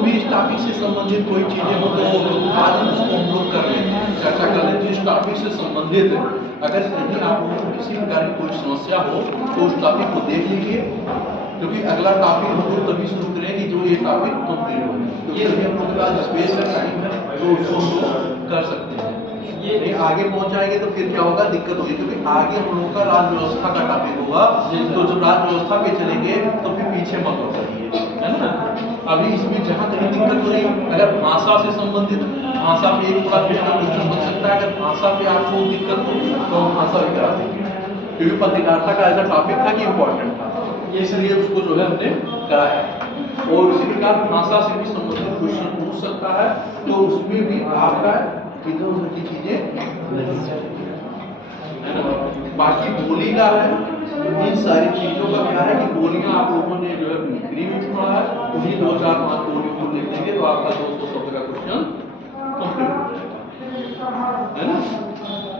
और भी इस टॉपिक से संबंधित कोई चीजें हो तो आज उसको हम लोग कर लें, चर्चा कर लें जिस टॉपिक से संबंधित है। अगर कहीं आप लोगों को किसी प्रकार की कोई समस्या हो तो उस टॉपिक को देख लीजिए, क्योंकि अगला टॉपिक हम लोग तभी शुरू करें कि जो ये टॉपिक कंप्लीट हो, क्योंकि अभी हम लोग के पास स्पेस का टाइम है तो उसको हम लोग कर सकते हैं। ये आगे पहुंच जाएंगे तो फिर क्या होगा, दिक्कत होगी, क्योंकि आगे हम लोगों का राज व्यवस्था का टॉपिक होगा, तो जब राज व्यवस्था पे चलेंगे तो फिर पीछे मत हो जाइए, है ना। अभी इसमें जहाँ कहीं दिक्कत हो रही, अगर भाषा से संबंधित, भाषा पे एक बड़ा क्वेश्चन बन सकता है, अगर भाषा पे आपको दिक्कत हो तो हम भाषा भी करा देंगे, क्योंकि पत्रकारिता का ऐसा टॉपिक था कि इम्पोर्टेंट था, इसलिए उसको जो है हमने कराया। और इसी प्रकार भाषा से भी संबंधित क्वेश्चन पूछ सकता है, तो उसमें भी आपका इधर उधर की चीजें नहीं चाहिए, है ना। बाकी बोली का है, इन सारी चीजों का क्या है कि बोलियां आप लोगों ने जो है फ्री में पढ़ा है, उन्हीं 2-4-5 बोलियों को लिख देंगे तो आपका 200 शब्द का क्वेश्चन कंप्लीट हो जाएगा, है ना।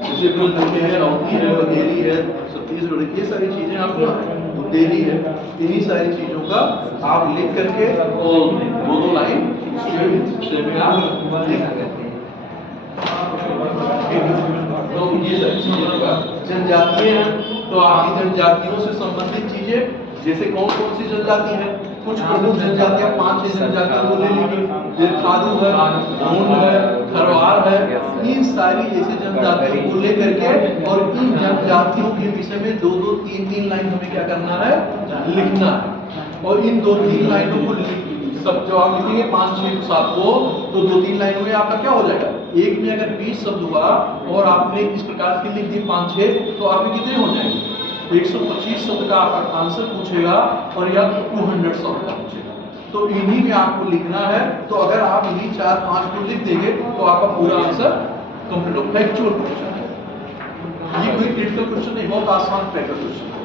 जैसे बुंदेली है, अवधी है, बघेली है, छत्तीसगढ़, ये सारी चीजें आपको बुंदेली है, इन्हीं सारी चीजों का आप लिख करके और 2-2 लाइन में आप लिख करके, तो ये सारी चीजें। जनजातीय हैं तो आपकी जनजातियों से संबंधित चीजें, जैसे कौन कौन सी जनजाति है, कुछ प्रमुख जनजातियां 5-6 जनजातियों को ले लीजिए, जैसे खादू है, गोंड है, खरवार है, इन सारी जैसे जनजातियों को लेकर के और इन जनजातियों के विषय में 2-2, 3-3 लाइन हमें क्या करना है, लिखना है। और इन 2-3 लाइनों को सब जो आप लिखेंगे 5-6-7 को, तो 2-3 लाइनों में आपका क्या हो जाएगा, एक में अगर 20 शब्द हुआ और आपने इस प्रकार के लिख दिए 5-6, तो आपके कितने हो जाएंगे, 125 शब्द का आपका आंसर पूछेगा और या 200 शब्द का पूछेगा, तो इन्हीं में आपको लिखना है। तो अगर आप इन्हीं 4-5 को लिख देंगे तो आपका पूरा आंसर कंप्लीट हो। फैक्चुअल क्वेश्चन है ये, कोई क्रिटिकल क्वेश्चन नहीं, बहुत आसान फैक्चुअल क्वेश्चन है,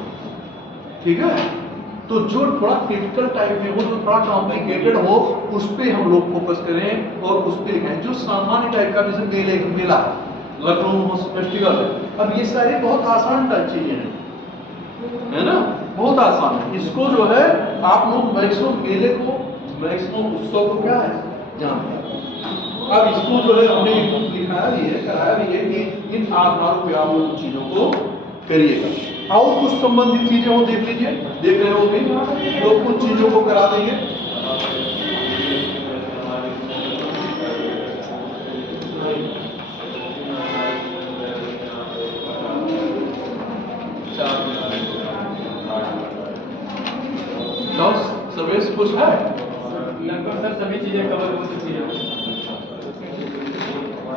ठीक है। तो जो थोड़ा क्रिटिकल टाइप में हो, जो थोड़ा कॉम्प्लिकेटेड हो, उस पर हम लोग फोकस करें और उस पर लिखें। जो सामान्य टाइप का, जैसे मेला लखनऊ फेस्टिवल है, अब ये सारे बहुत आसान टाइप चीजें हैं, है ना, बहुत आसान है। इसको जो है आप लोग मैक्सिमम मेले को, मैक्सिमम उत्सव को क्या है जानते हैं। अब इसको जो है हमने लिखाया भी है, कराया भी है कि इन आधारों पे आप लोग चीजों को करिएगा। और कुछ संबंधित चीजें हो देख लीजिए, देख रहे हो भी, तो कुछ चीजों को करा देंगे। सर्वेश कुछ है, लगभग सर सभी चीजें कवर हो चुकी है,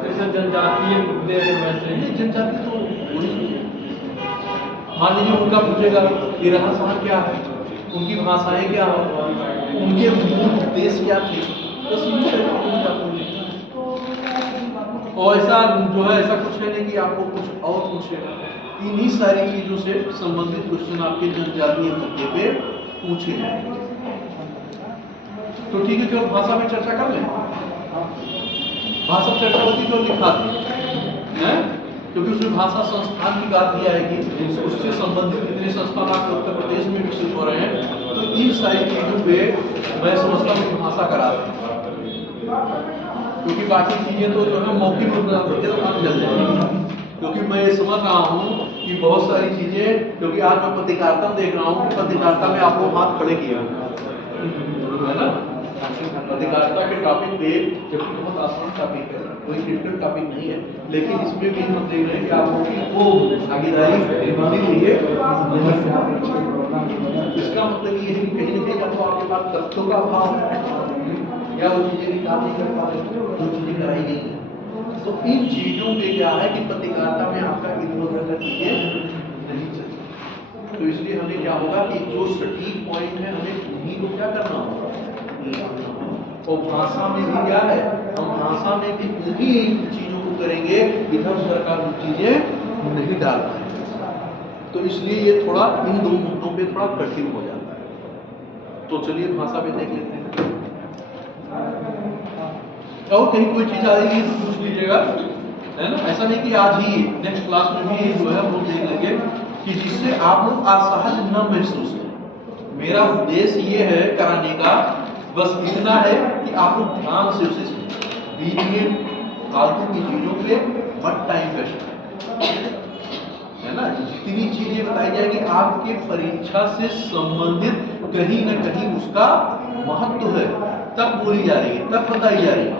जैसे जनजातीय मुद्दे वैसे नहीं, जनजाति तो मान लीजिए उनका पूछेगा कि रहा सहार क्या है, उनकी भाषाएं क्या है, उनके मूल उद्देश्य क्या थे, तो और ऐसा जो है ऐसा कुछ है नहीं कि आपको कुछ और पूछेगा। इन्हीं सारी चीजों से संबंधित क्वेश्चन आपके जनजातीय मुद्दे पे पूछे जाएंगे। तो ठीक है, जो भाषा में चर्चा कर लें, भाषा चर्चा होती तो लिखा है, क्योंकि उसमें भाषा संस्थान की बात किया है कि उससे संबंधित कितने संस्थान आपके उत्तर प्रदेश में विकसित हो रहे हैं, तो इन सारी चीजों पे मैं समझता हूँ कि भाषा करा दें, क्योंकि बाकी चीजें तो जो है मौखिक रूप से तो काम चल जाएगी। क्योंकि मैं ये समझ रहा हूँ कि बहुत सारी चीजें, क्योंकि आज मैं पत्रकारिता में देख रहा हूँ कि पत्रकारिता में आप लोग हाथ खड़े किए है ना, पत्रकारिता के टॉपिक पे, जबकि बहुत आसान टॉपिक है, कोई क्रिटिकल टॉपिक नहीं है, लेकिन इसमें भी हम देख रहे हैं कि आप लोगों की वो भागीदारी बनी हुई है। इसका मतलब ये है कि कहीं ना कहीं आपको आपके पास तथ्यों का अभाव है, या वो चीजें निकाल नहीं कर पा रहे, जो चीजें कराई गई हैं। तो इन चीजों पे क्या है कि पत्रकारिता में आपका इधर उधर का चीजें नहीं चलती, तो इसलिए हमें क्या होगा कि जो सटीक पॉइंट है हमें उन्हीं को क्या करना होगा। और भाषा में भी क्या है, हम भाषा में भी उन्हीं चीजों को करेंगे, इधर उधर का चीजें नहीं डाल पाएंगे। तो इसलिए ये थोड़ा इन दो मुद्दों पे थोड़ा कठिन हो जाता है। तो चलिए भाषा पे देख लेते हैं, और कहीं कोई चीज आ रही है तो पूछ लीजिएगा, है ना। ऐसा नहीं कि आज ही, नेक्स्ट क्लास में भी जो है हम लोग देख लेंगे कि जिससे आप लोग असहज न महसूस करें। मेरा उद्देश्य ये है कराने का, बस इतना है कि आप लोग ध्यान से उसे बीच में फालतू की चीजों पे मत टाइम वेस्ट करें, है ना। जितनी चीजें बताई जाएगी आपके परीक्षा से संबंधित कहीं ना कहीं उसका महत्व है, तब बोली जा रही है, तब बताई जा रही है,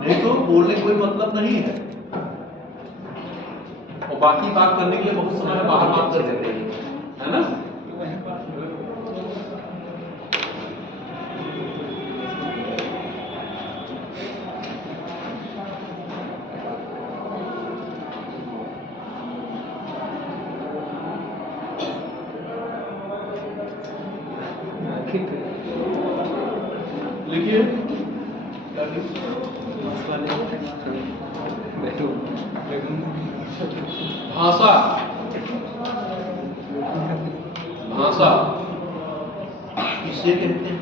नहीं तो बोलने कोई मतलब नहीं है। और बाकी बात करने के लिए बहुत समय बाहर बात कर देते हैं, है ना। लिखिए भाषा, भाषा किसे कहते हैं?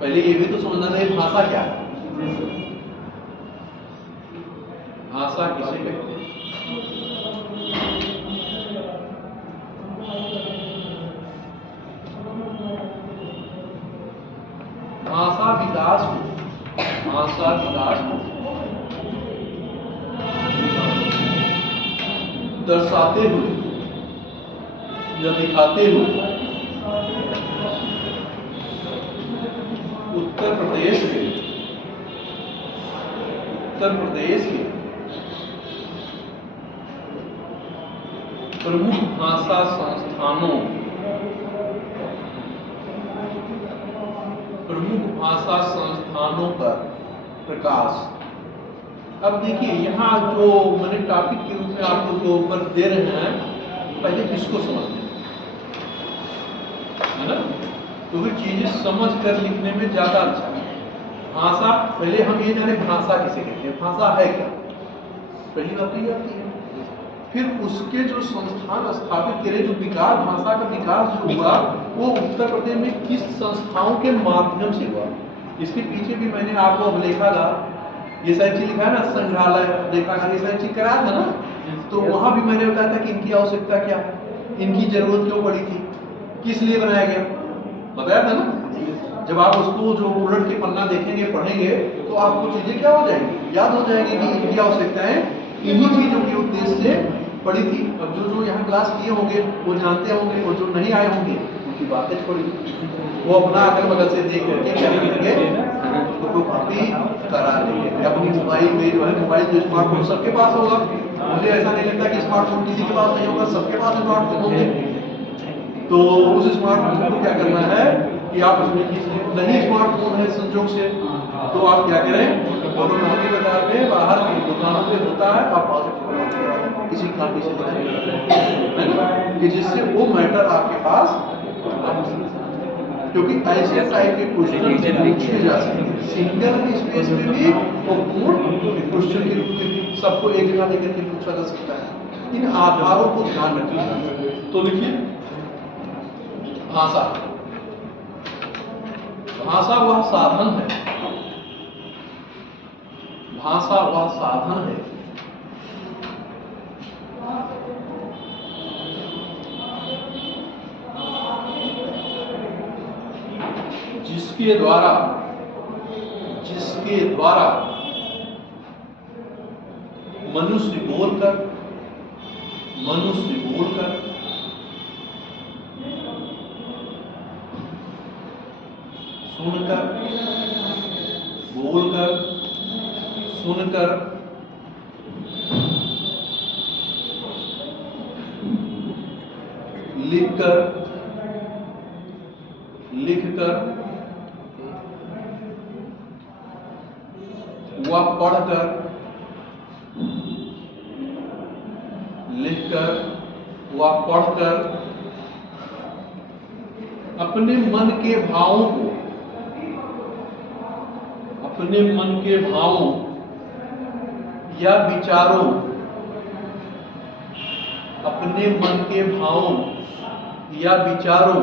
पहले ये भी तो समझना चाहिए भाषा क्या है। भाषा किसे कहते हैं? भाषा विकास को, भाषा विकास को दर्शाते हुए या दिखाते हुए उत्तर प्रदेश के प्रमुख भाषा संस्थानों, प्रमुख भाषा संस्थानों पर प्रकाश। अब देखिए यहाँ जो मैंने टॉपिक के रूप में आपको जो ऊपर दे रहे हैं, पहले इसको समझते हैं, है ना, क्योंकि चीजें समझ कर लिखने में ज्यादा अच्छा है। भाषा, पहले हम ये जाने भाषा किसे कहते हैं, भाषा है क्या, पहली बात तो ये आती है। फिर उसके जो संस्थान स्थापित करे, जो विकास, भाषा का विकास जो हुआ वो उत्तर प्रदेश में किस संस्थाओं के माध्यम से हुआ। इसके पीछे भी मैंने आपको अभिलेखा का ये सारी चीज लिखा है ना, संग्रहालय लेखागार ये सारी चीज कराया था ना, तो वहां भी मैंने बताया था कि इनकी आवश्यकता क्या है, इनकी जरूरत क्यों पड़ी थी, किस लिए बनाया गया, बताया था ना। जब आप उसको जो उलट के पन्ना देखेंगे, पढ़ेंगे, तो आपको चीजें क्या हो जाएंगी, याद हो जाएंगी कि इनकी आवश्यकताएं इन्हीं चीजों के उद्देश्य से पड़ी थी। अब जो यहाँ क्लास किए होंगे वो जानते होंगे, और जो नहीं आए होंगे उनकी बातें छोड़ी, वो अपना अगल बगल से देख करके क्या करेंगे, तो कॉपी करा लेंगे। अपनी मोबाइल में जो है, मोबाइल जो स्मार्टफोन सबके पास होगा, मुझे ऐसा नहीं लगता कि स्मार्टफोन किसी के पास नहीं होगा, सबके पास स्मार्टफोन होंगे। तो उस स्मार्टफोन को क्या करना है कि आप उसमें नहीं स्मार्टफोन है संजोग से, तो आप क्या करें, फोटोकॉपी बाजार में बाहर दुकानों पे होता है, आप किसी कॉपी से है ना, कि जिससे वो मैटर आपके पास, क्योंकि ऐसे टाइप के क्वेश्चन पूछे जा सकते हैं सिंगल स्पेस में भी और पूर्ण क्वेश्चन के रूप में भी, सबको एक जगह लेकर के पूछा जा सकता है। इन आधारों को ध्यान रखिए। तो लिखिए भाषा, भाषा वह साधन है, भाषा वह साधन है जिसके द्वारा मनुष्य बोलकर सुनकर लिखकर व पढ़कर, लिखकर व पढ़कर अपने मन के भावों या विचारों, अपने मन के भावों या विचारों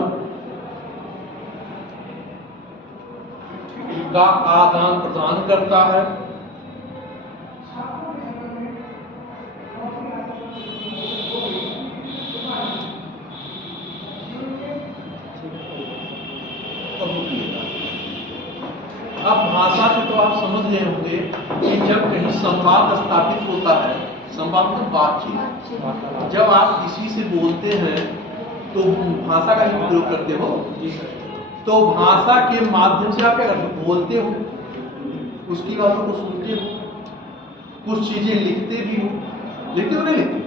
का आदान प्रदान करता है, अब भाषा से तो आप समझ गए होंगे कि जब कहीं संवाद स्थापित होता है, संवाद मतलब बातचीत, जब आप किसी से बोलते हैं तो भाषा का ही प्रयोग करते हो। तो भाषा के माध्यम से आप क्या करते हो? बोलते हो, उसकी बातों को सुनते हो, कुछ चीजें लिखते भी हो, लिखते हो नहीं लिखते?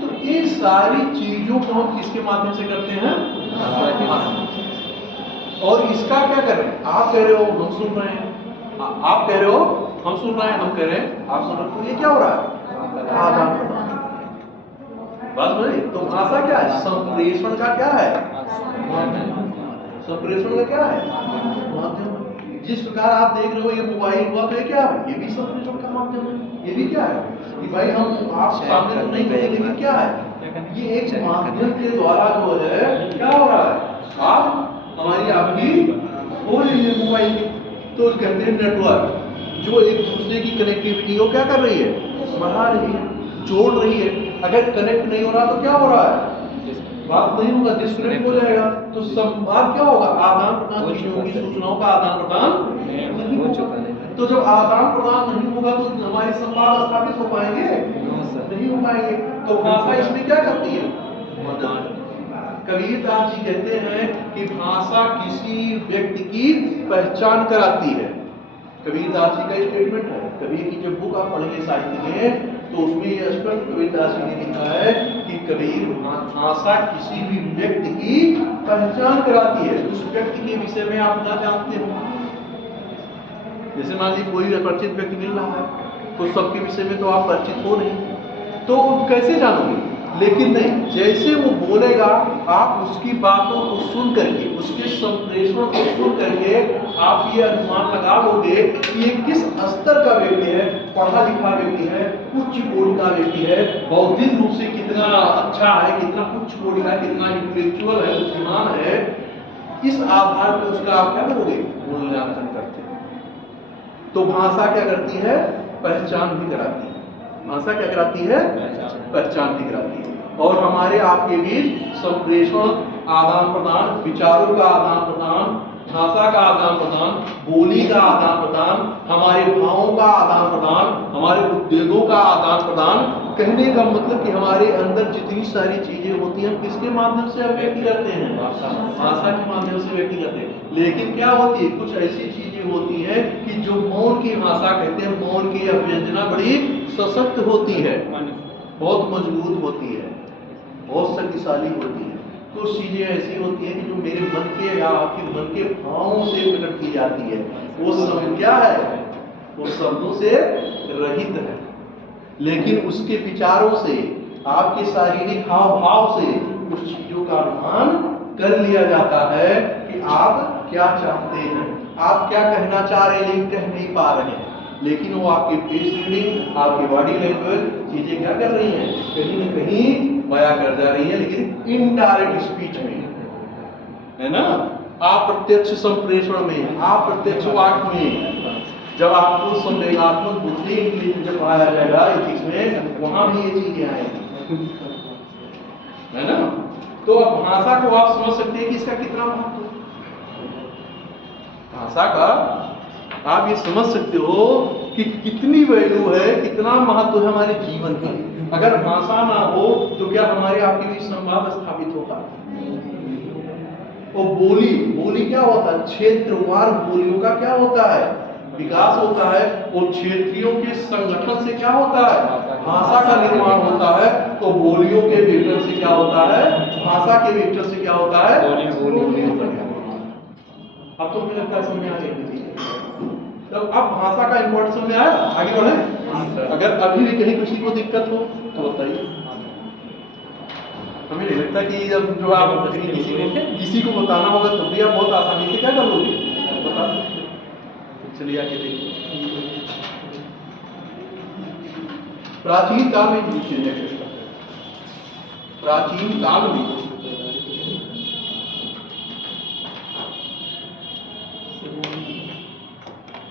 तो ये सारी चीजों को हम किसके माध्यम से करते हैं? भाषा के माध्यम से। और इसका क्या कर रहे हैं? आप कह रहे हो हम सुन रहे हैं, आप कह रहे हो हम सुन रहे हैं, हम कह रहे हैं आप सुन रहे हो, तो ये क्या हो रहा है? आदान प्रदान। बात समझे? तो भाषा क्या है? संप्रेषण का क्या है? संप्रेषण का क्या है? माध्यम। जिस प्रकार आप देख रहे हो ये मोबाइल हुआ तो ये क्या है? ये भी संप्रेषण का माध्यम है। ये भी क्या है कि भाई हम आप सामने तो नहीं कहेंगे, लेकिन क्या है? ये एक माध्यम के द्वारा जो है क्या हो रहा है? आप हमारी आपकी हो रही है मोबाइल की, तो कहते हैं नेटवर्क, जो एक दूसरे की कनेक्टिविटी को क्या कर रही है? बढ़ा रही है, जोड़ रही है। अगर कनेक्ट नहीं हो रहा तो क्या हो रहा है? बात नहीं होगा, डिस्कनेक्ट हो जाएगा। तो संवाद क्या होगा? आदान प्रदान चीजों की, सूचनाओं का आदान प्रदान नहीं होगा। तो जब आदान प्रदान नहीं होगा तो हमारे संवाद स्थापित हो पाएंगे? नहीं हो पाएंगे। तो भाषा इसमें क्या करती है? मदद। कबीरदास जी कहते हैं कि भाषा किसी व्यक्ति की पहचान कराती है। कबीरदास जी का स्टेटमेंट है। कबीर की जब बुक आप पढ़ेंगे साहित्य में तो उसमें यह स्पष्ट कबीरदास जी ने लिखा है कि कबीर भाषा किसी भी व्यक्ति की पहचान कराती है। उस व्यक्ति के विषय में आप ना जानते हो। जैसे मान लीजिए कोई अपरिचित व्यक्ति मिल रहा है तो सबके विषय में तो आप परिचित हो नहीं, तो कैसे जानोगे? लेकिन नहीं, जैसे वो बोलेगा आप उसकी बातों को सुन करके, उसके संप्रेषण को सुन करके आप ये अनुमान लगा लोगे कि ये किस स्तर का व्यक्ति है, पढ़ा लिखा व्यक्ति है, उच्च कोटि का व्यक्ति है, बौद्धिक रूप से कितना अच्छा है, कितना उच्च कोटि का, कितना इंटेलेक्चुअल है, बुद्धिमान है। इस आधार पर उसका आप क्या करोगे? मूल्यांकन करते हैं। तो भाषा क्या करती है? पहचान भी कराती है। भाषा क्या कराती है? पहचान भी कराती है। और हमारे आपके बीच संप्रेषण, आदान प्रदान, विचारों का आदान प्रदान, भाषा का आदान प्रदान, बोली का आदान प्रदान, हमारे भावों का आदान प्रदान, हमारे उद्वेगों का आदान प्रदान। कहने का मतलब कि हमारे अंदर जितनी सारी चीजें होती हैं, किसके माध्यम से व्यक्त करते हैं? भाषा के माध्यम से व्यक्त करते हैं। लेकिन क्या होती है? कुछ ऐसी चीजें होती हैं कि जो मौन की भाषा कहते हैं, मौन की अभ्यंजना बड़ी सशक्त होती है, बहुत मजबूत होती है, बहुत शक्तिशाली होती है। कुछ चीजें ऐसी होती हैं कि जो मेरे मन के या आपके मन के भावों से प्रकट की जाती है। वो सब क्या है? वो शब्दों से रहित है, लेकिन उसके विचारों से, आपके शारीरिक हाव भाव से उस चीजों का अनुमान कर लिया जाता है कि आप क्या चाहते हैं, आप क्या कहना चाह रहे हैं लेकिन कह नहीं पा रहे हैं। लेकिन वो आपकी फेस रीडिंग, आपकी बॉडी लैंग्वेज चीजें क्या कर रही हैं? कहीं न कहीं बयां कर जा रही है, लेकिन इनडायरेक्ट स्पीच में, है ना? अप्रत्यक्ष संप्रेषण में, अप्रत्यक्ष वाक्य में। जब आपको संवेगात्मक बुद्धि जब पढ़ाया जाएगा एथिक्स में, वहां भी ये चीजें आएंगी, है ना? तो अब भाषा को आप समझ सकते हैं कि इसका कितना महत्व है। भाषा का आप ये समझ सकते हो कि कितनी वैल्यू है, कितना महत्व है हमारे जीवन का। अगर भाषा ना हो तो क्या हमारे आपके बीच संवाद स्थापित होगा? और बोली क्या होता है? क्षेत्रवार बोलियों का क्या होता है? विकास होता है। और क्षेत्रियों के संगठन से क्या होता है? भाषा का निर्माण होता है। तो बोलियों के वेक्टर से क्या होता है? भाषा के वेक्टर से क्या होता है? बोलियों का निर्माण। अब तो मुझे लगता है समझ में आ गई। तब अब भाषा का इंपॉर्टेंस समझ में आया? आगे बढ़े। अगर अभी भी कहीं किसी को दिक्कत हो तो बताइए। हमें नहीं लगता कि जब जो आप किसी को बताना होगा तो भी आप बहुत आसानी से क्या कर लोगे? बता सकते। चलिए आगे देखिए। प्राचीन काल में प्राचीन काल में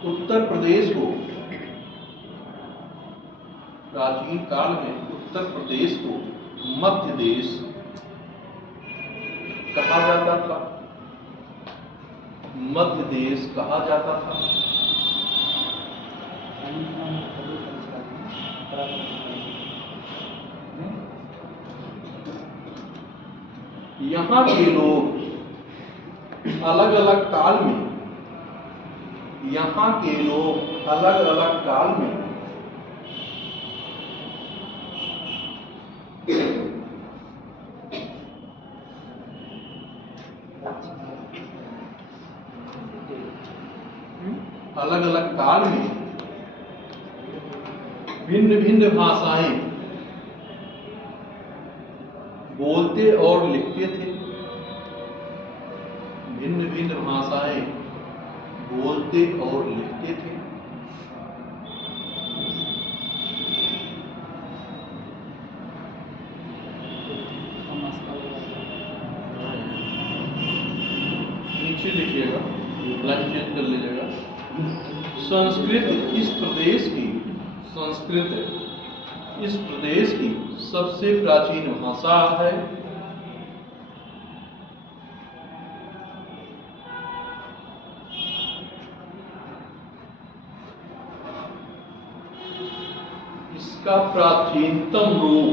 उत्तर प्रदेश को, प्राचीन काल में उत्तर प्रदेश को मध्य देश कहा जाता था। मध्य देश कहा जाता था? यहाँ के लोग अलग अलग काल में, यहाँ के लोग अलग अलग काल में अलग अलग काल में भिन्न भिन्न भाषाएं बोलते और लिखते थे। भिन्न भिन्न भाषाएं बोलते और लिखते थे। नीचे लिखिएगा, लाइन चेंज कर लीजिएगा। संस्कृत इस प्रदेश की सबसे प्राचीन भाषा है। इसका प्राचीनतम रूप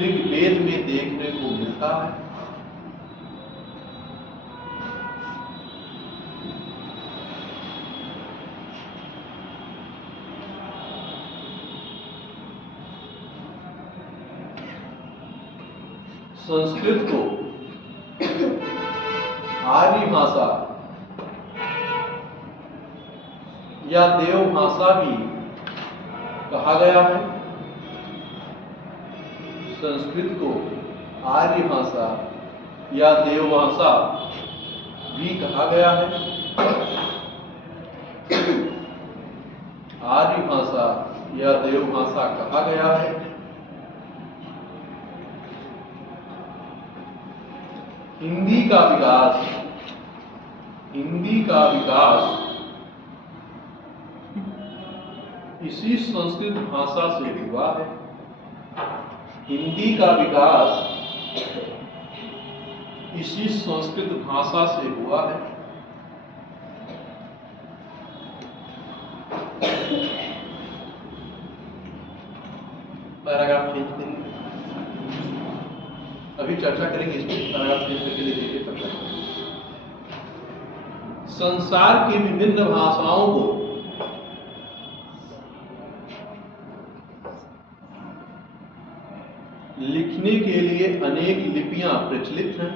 ऋग्वेद में देखने को मिलता है। संस्कृत को आर्य भाषा या देव भाषा भी कहा गया है। संस्कृत को आर्य भाषा या देव भाषा भी कहा गया है। आर्य भाषा या देव भाषा कहा गया है। हिंदी का विकास इसी संस्कृत भाषा से हुआ है। हिंदी का विकास इसी संस्कृत भाषा से हुआ है। पैराग्राफ चेंज करिए, अभी चर्चा करेंगे इस पर। पैराग्राफ चेंज करके देखिए। संसार की विभिन्न भाषाओं को लिखने के लिए अनेक लिपियां प्रचलित हैं।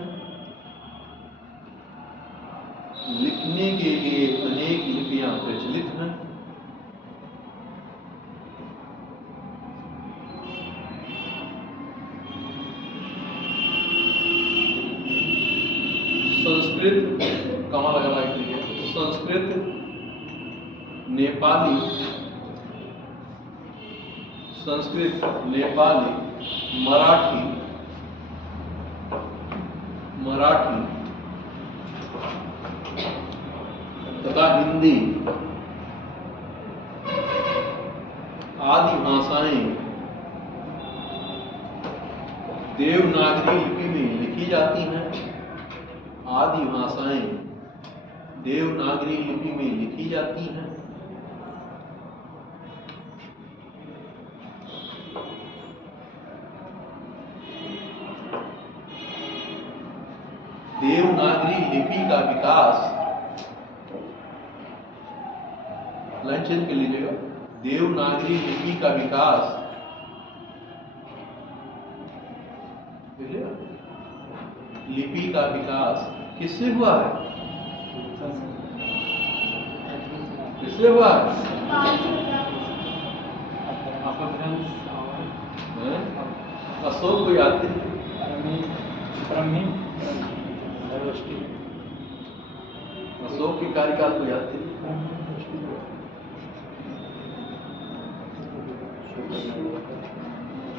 लिखने के लिए अनेक लिपियां प्रचलित हैं। संस्कृत, कमा लगा है, संस्कृत, नेपाली, मराठी तथा हिंदी आदि भाषाएं देवनागरी लिपि में लिखी जाती हैं। आदि भाषाएं देवनागरी लिपि में लिखी जाती हैं। देवनागरी लिपि का विकास, लाइन चेंज कर लीजिएगा। देवनागरी लिपि का विकास लिपि का विकास किससे हुआ है? किससे हुआ है? अशोक को याद थे। अशोक के कार्यकाल को याद थे।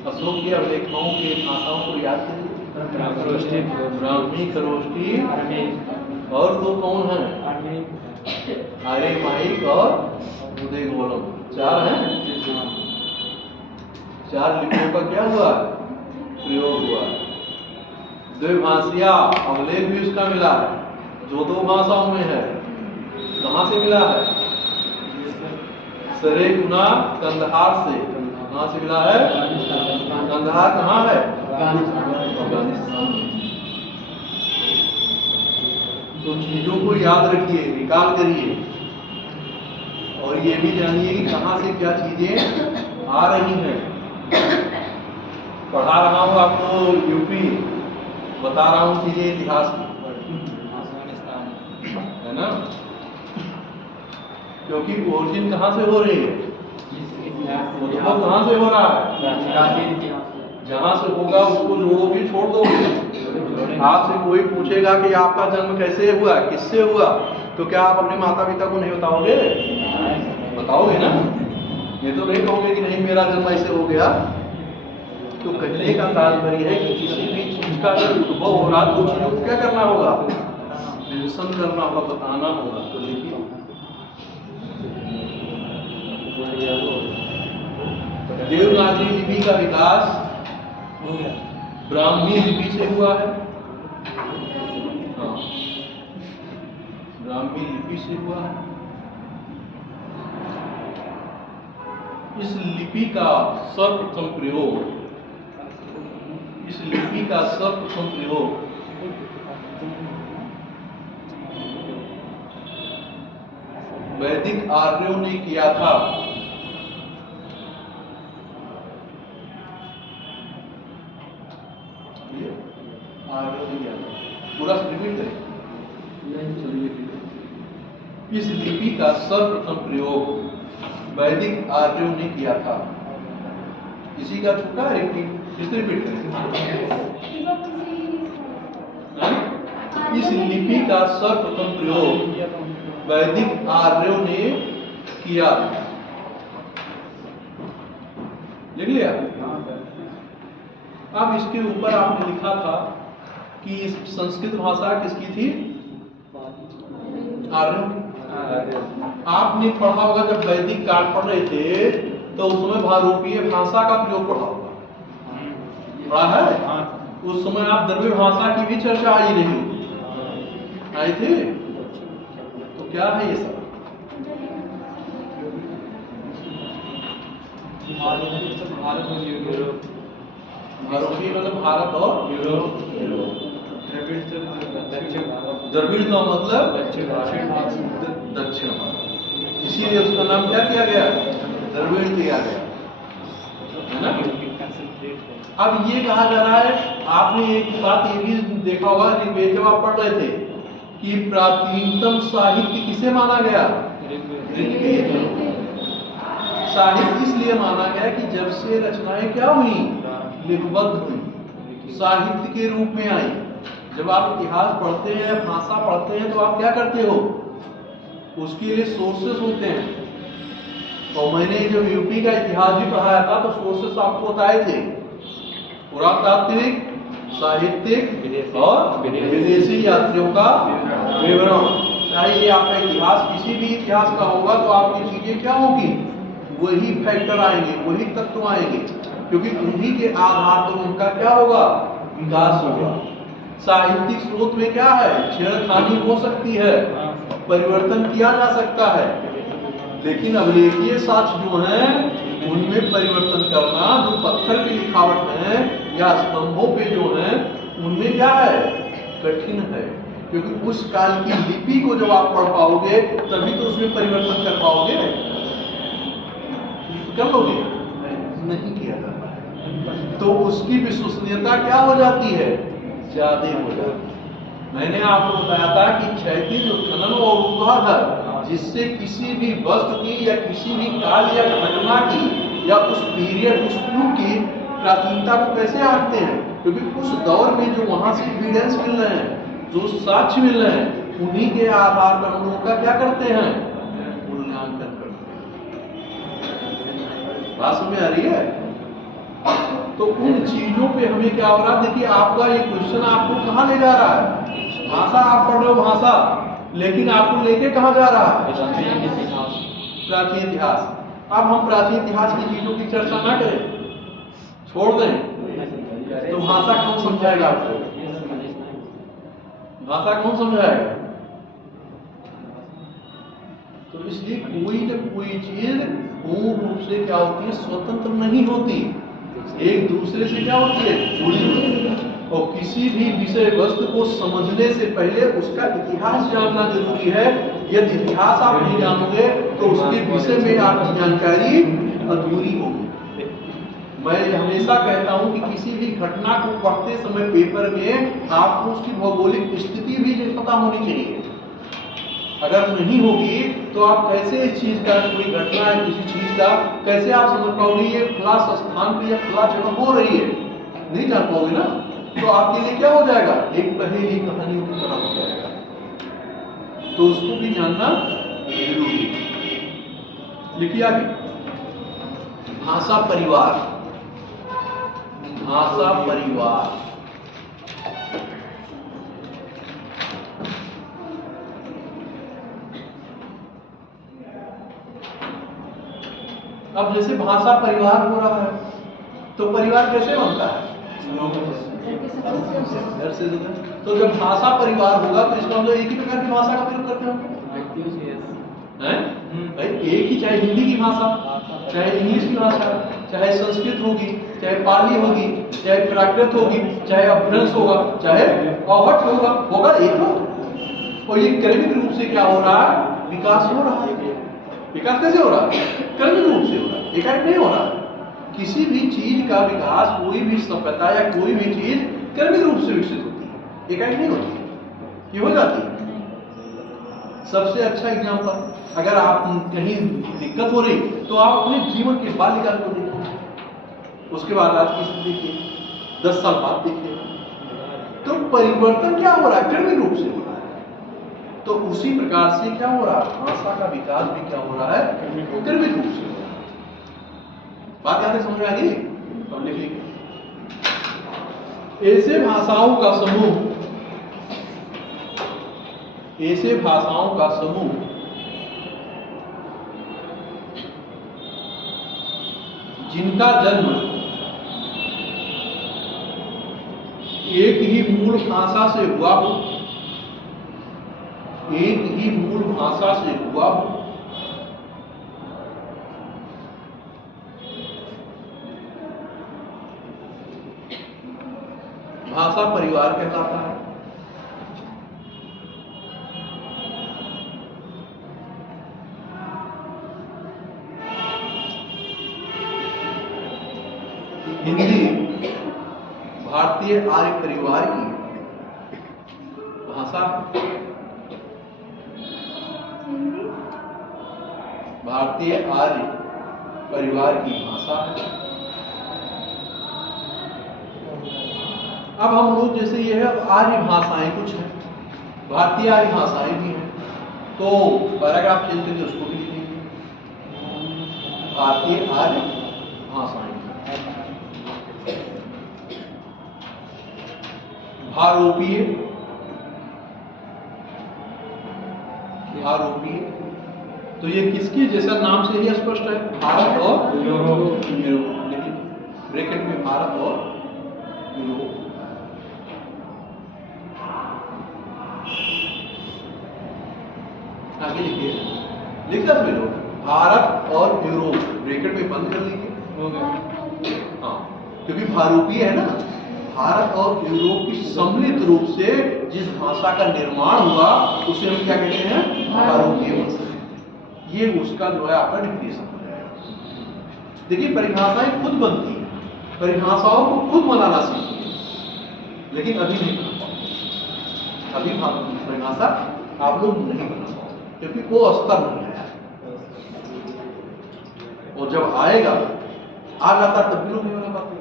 अशोक के अवलेखों के भाषाओं को याद थे। ब्राह्मी, खरोष्टी और दो कौन है? आर्यमाइक और उदयगोलम, 4 हैं। 4 लिपियों का क्या हुआ? प्रयोग हुआ। द्विभाषिया अवलेख भी उसका मिला है। जो दो भाषाओं में है, कहाँ से मिला है? सरेगुना कंधार से। कहाँ से मिला है? कंधार कहाँ है? अफगानिस्तान। तो चीजों को याद रखिए, रिकॉल करिए, और ये भी जानिए कि कहाँ से क्या चीजें आ रही हैं। पढ़ा रहा हूँ आपको यूपी, बता रहा हूँ चीजें इतिहास की, है ना? क्योंकि ओरिजिन कहाँ से हो रही है? वो तो कहाँ से हो रहा है? जहाँ से होगा उसको जोड़ोगे, छोड़ दोगे। आपसे कोई पूछेगा कि आपका जन्म कैसे हुआ, किससे हुआ, तो क्या आप अपने माता पिता को नहीं बताओगे? बताओगे ना? ये तो नहीं कहोगे कि नहीं मेरा जन्म ऐसे हो गया। तो कहने का तात्पर्य है कि किसी भी चीज का अगर उद्भव हो रहा तो चीजों को क्या करना होगा? निरसन करना होगा, बताना होगा। तो देखिए देवनागरी लिपि का विकास ब्राह्मी लिपि से हुआ है। हाँ, ब्राह्मी लिपि से हुआ है। इस लिपि का सर्वप्रथम प्रयोग वैदिक आर्यों ने किया था। आर्यों ने किया था, पूरा रिपीट करें। इस लिपि का सर्वप्रथम प्रयोग वैदिक आर्यों ने किया था। इसी का छूटा रिपीट करें। इस लिपि का सर्वप्रथम प्रयोग वैदिक आर्यों ने किया। लिख लिया? अब इसके ऊपर आपने लिखा था कि संस्कृत भाषा किसकी थी? आर्यों। आपने पढ़ा होगा जब वैदिक काल पढ़ रहे थे तो उस समय भारूपीय भाषा का प्रयोग पढ़ा होगा, पढ़ा है? उस समय आप द्रविड़ भाषा की भी चर्चा आई नहीं आई थी। तो क्या है ये सब? भारूपीय मतलब भारत और यूरोप। द्रविड़ का मतलब दक्षिण भारत, इसीलिए उसका नाम क्या किया गया? द्रविड़ किया गया, है ना? अब ये कहा जा रहा है, आपने एक बात ये भी देखा होगा ऋग्वेद जब आप पढ़ रहे थे कि प्राचीनतम साहित्य किसे माना गया? ऋग्वेद। साहित्य इसलिए माना गया कि जब से रचनाएं क्या हुई? लिपिबद्ध हुई, साहित्य के रूप में आई। जब आप इतिहास पढ़ते हैं, भाषा पढ़ते हैं, तो आप क्या करते हो? उसके लिए सोर्सेस होते हैं। और मैंने जब यूपी का इतिहास भी पढ़ाया था तो सोर्सेस आपको बताए थे, पुरातात्विक, साहित्यिक और विदेशी यात्रियों का विवरण। चाहे ये आपका इतिहास किसी भी इतिहास का होगा तो आपकी चीजें क्या होगी? वही फैक्टर आएंगे, वही तत्व आएंगे, क्योंकि उन्हीं के आधार पर उनका क्या होगा? विकास होगा। साहित्यिक स्रोत में क्या है? छेड़खानी हो सकती है, परिवर्तन किया जा सकता है, लेकिन अभिलेखीय साक्ष्य जो हैं उनमें परिवर्तन करना, जो पत्थर की लिखावट है या स्तंभों पे जो है उनमें क्या है? कठिन है, क्योंकि उस काल की लिपि को जब आप पढ़ पाओगे तभी तो उसमें परिवर्तन कर पाओगे। कर लोगे? नहीं किया जाता है, तो उसकी विश्वसनीयता क्या हो जाती है? ज्यादा हो जाती है। मैंने आपको बताया था कि क्षैतिज उत्खनन और ऊर्ध्वाधर, जिससे किसी भी वस्तु की या किसी भी काल या घटना की या उस पीरियड, उस युग की प्राचीनता को कैसे आंकते हैं? क्योंकि उस दौर में जो वहां से एविडेंस मिल रहे हैं, जो साक्ष्य मिल रहे हैं, उन्हीं के आधार पर हम लोगों का क्या करते हैं? मूल्यांकन करते हैं। बात समझ आ रही है? तो उन चीजों पे हमें क्या हो रहा है? देखिए आपका ये क्वेश्चन आपको कहाँ ले जा रहा है? भाषा आप पढ़ रहे हो भाषा, लेकिन आपको लेके कहाँ जा रहा है? प्राचीन इतिहास। अब हम प्राचीन इतिहास की चीजों की चर्चा ना करें, छोड़ दें, तो भाषा कौन समझाएगा आपको? भाषा कौन समझाएगा? इसलिए कोई न कोई चीज पूर्ण रूप से क्या होती है, स्वतंत्र नहीं होती, एक दूसरे से क्या होती है, जुड़ी होती है। और किसी भी विषय वस्तु को समझने से पहले उसका इतिहास जानना जरूरी है। यदि इतिहास आप नहीं जानोगे तो उसके विषय में आपकी जानकारी अधूरी होगी। मैं हमेशा कहता हूं कि किसी भी घटना को पढ़ते समय पेपर में आपको उसकी भौगोलिक स्थिति भी पता होनी चाहिए। अगर नहीं होगी तो आप कैसे इस चीज का, कोई घटना है किसी चीज का, कैसे आप समझ पाओगे ये फला स्थान पे या फला जगह हो रही है, नहीं जान पाओगे ना। तो आपके लिए क्या हो जाएगा, एक पहेली कहानियों की तरह हो जाएगा। तो उसको भी जानना जरूरी है। लिखिए आगे, भाषा परिवार। भाषा परिवार अब जैसे भाषा परिवार हो रहा है तो परिवार कैसे बनता है, घर से। तो जब भाषा परिवार होगा तो इसका मतलब एक ही प्रकार की भाषा का प्रयोग करते होंगे, हैं? भाई एक ही, चाहे हिंदी की भाषा, चाहे इंग्लिश की भाषा, चाहे संस्कृत होगी, चाहे पाली होगी, चाहे प्राकृत होगी, चाहे अपभ्रंश होगा, चाहे अवहट होगा एक हो। और ये क्रमिक रूप से क्या हो रहा है, विकास हो रहा है। विकास कैसे हो रहा है, क्रमिक रूप से हो रहा है, एकाएक नहीं हो रहा है। किसी भी चीज का विकास, कोई भी सभ्यता या कोई भी चीज क्रमिक रूप से विकसित होती है, एकाएक नहीं होती है, ये हो जाती है। सबसे अच्छा एग्जाम्पल, अगर आप कहीं दिक्कत हो रही तो आप अपने जीवन के बाल्यकाल को देखिए, उसके बाद आज की स्थिति देखिए, 10 साल बाद देखिए, तो परिवर्तन क्या हो रहा है, क्रमिक रूप से हो रहा है। तो उसी प्रकार से क्या हो रहा है, भाषा का विकास भी क्या हो रहा है, क्रमिक रूप से हो रहा है। बात यहां तक समझ में आ गई, अब लिखिए, ऐसे भाषाओं का समूह, ऐसे भाषाओं का समूह जिनका जन्म एक ही मूल भाषा से हुआ हो, एक ही मूल भाषा से हुआ हो, भाषा परिवार कहलाता है। हिंदी भारतीय आर्य परिवार की भाषा है। भारतीय आर्य परिवार की भाषा है। अब हम लोग जैसे ये है, अब आर्य भाषाएं कुछ हैं, भारतीय आर्य भाषाएं भी हैं, तो पैराग्राफ चेंज करके उसको भी लिखेंगे, भारतीय आर्य भाषाएं। भारोपीय, भारोपीय, तो ये किसकी, जैसा नाम से ही स्पष्ट है, भारत और यूरोप, लेकिन ब्रैकेट में भारत और यूरोप। आगे लिखिए, लिख सकते हो, भारत और यूरोप ब्रैकेट में बंद कर लीजिए। हाँ, क्योंकि भारोपीय है ना, भारत और यूरोप की सम्मिलित रूप से जिस भाषा का निर्माण हुआ उसे हम क्या कहते हैं, भारोपीय भाषा। ये उसका जो है आपका डिफिनेशन हो जाएगा। देखिए परिभाषाएं खुद बनती है, परिभाषाओं को खुद बनाना सीखिए, लेकिन अभी नहीं बना पाओ, अभी परिभाषा आप लोग नहीं बना पाओ, क्योंकि वो स्तर नहीं आया, और जब आएगा, आ जाता तब भी लोग नहीं बना पाते।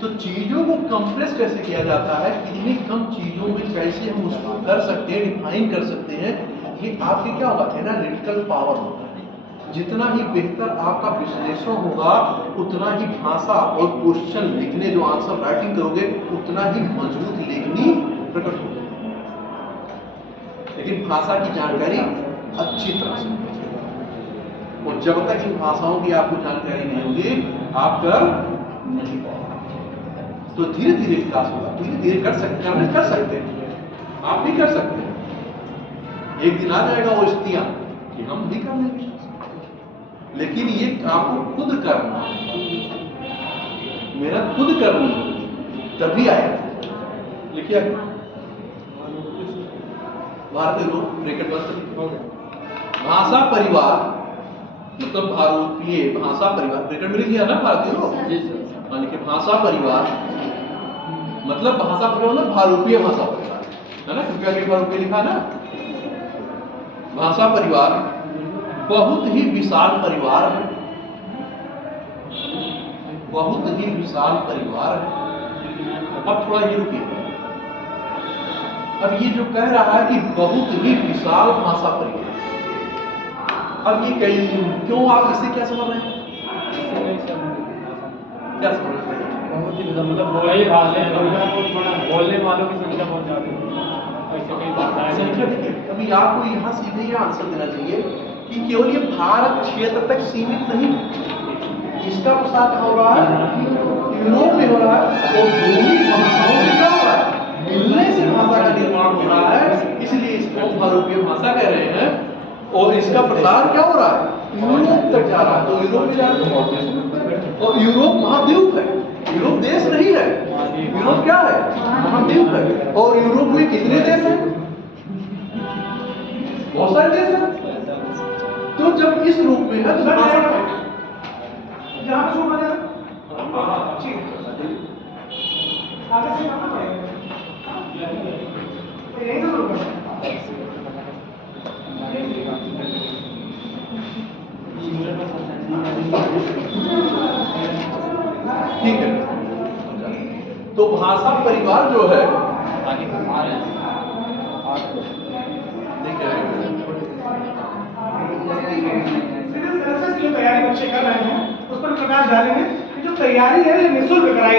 तो चीजों को कंप्रेस कैसे किया जाता है, कितनी कम चीजों में कैसे हम उसको कर सकते हैं, डिफाइन कर सकते हैं, ये आपके क्या होगा, एनालिटिकल पावर होता है। जितना ही बेहतर आपका विश्लेषण होगा, उतना ही भाषा और क्वेश्चन लिखने, जो आंसर राइटिंग करोगे, उतना ही मजबूत लेखनी प्रकट होगी। लेकिन भाषा की जानकारी अच्छी तरह से, और जब तक इन भाषाओं की आपको जानकारी नहीं होगी, आप कर नहीं पाओगे। तो धीरे धीरे विकास होगा, धीरे धीरे कर सकते हैं, आप भी कर सकते हैं। एक दिन आ जाएगा वो स्थितियां कि हम भी कर लेंगे, लेकिन ये आपको खुद करना है, मेहनत खुद करनी है, तभी आएगा। लिखिए भारतीय लोग ब्रैकेट बस भाषा परिवार मतलब भारतीय भाषा परिवार, ब्रैकेट में लिख दिया ना भारतीय लोग। हाँ लिखिए भाषा परिवार मतलब भाषा परिवार मतलब भारतीय भाषा परिवार है ना, क्योंकि आगे भारतीय लिखा ना। भाषा परिवार बहुत ही विशाल परिवार है, बहुत ही विशाल परिवार है। अब थोड़ा ये रुकिए, अब ये जो कह रहा है कि बहुत ही विशाल भाषा परिवार, अब ये क्यों आप इसे क्या समझ रहे हैं? क्या समझ रहे हैं? बहुत ही मतलब वही भाषा है, बोलने वालों की संख्या बहुत ज्यादा है, ऐसे कई भाषाएं संख्या देखिए, अभी आपको यहाँ सीधे ये आंसर देना चाहिए कि केवल ये भारत क्षेत्र तक सीमित नहीं, इसका प्रसार कहाँ हो रहा है? यूरोप में हो रहा है। और दोनों भाषाओं में क्या हो रहा है? मिलने से भाषा का निर्माण हो रहा है, इसलिए इसको भारतीय भाषा कह रहे हैं। और इसका प्रसार क्या हो रहा है? यूरोप तक जा रहा है। तो यूरोप में जा रहा है, और यूरोप महाद्वीप है, यूरोप देश नहीं है, यूरोप क्या है? महाद्वीप है। और यूरोप में कितने देश हैं? बहुत सारे देश हैं। तो जब इस रूप में है तो भाषा यहाँ शुरू हो जाए ठीक आगे से कहाँ जाएगा? यहीं से शुरू करें। ठीक है। तो भाषा परिवार जो है सिविल सर्विसेज की जो तैयारी बच्चे कर रहे हैं उस पर प्रकाश डालेंगे कि जो तैयारी है ये निःशुल्क कराई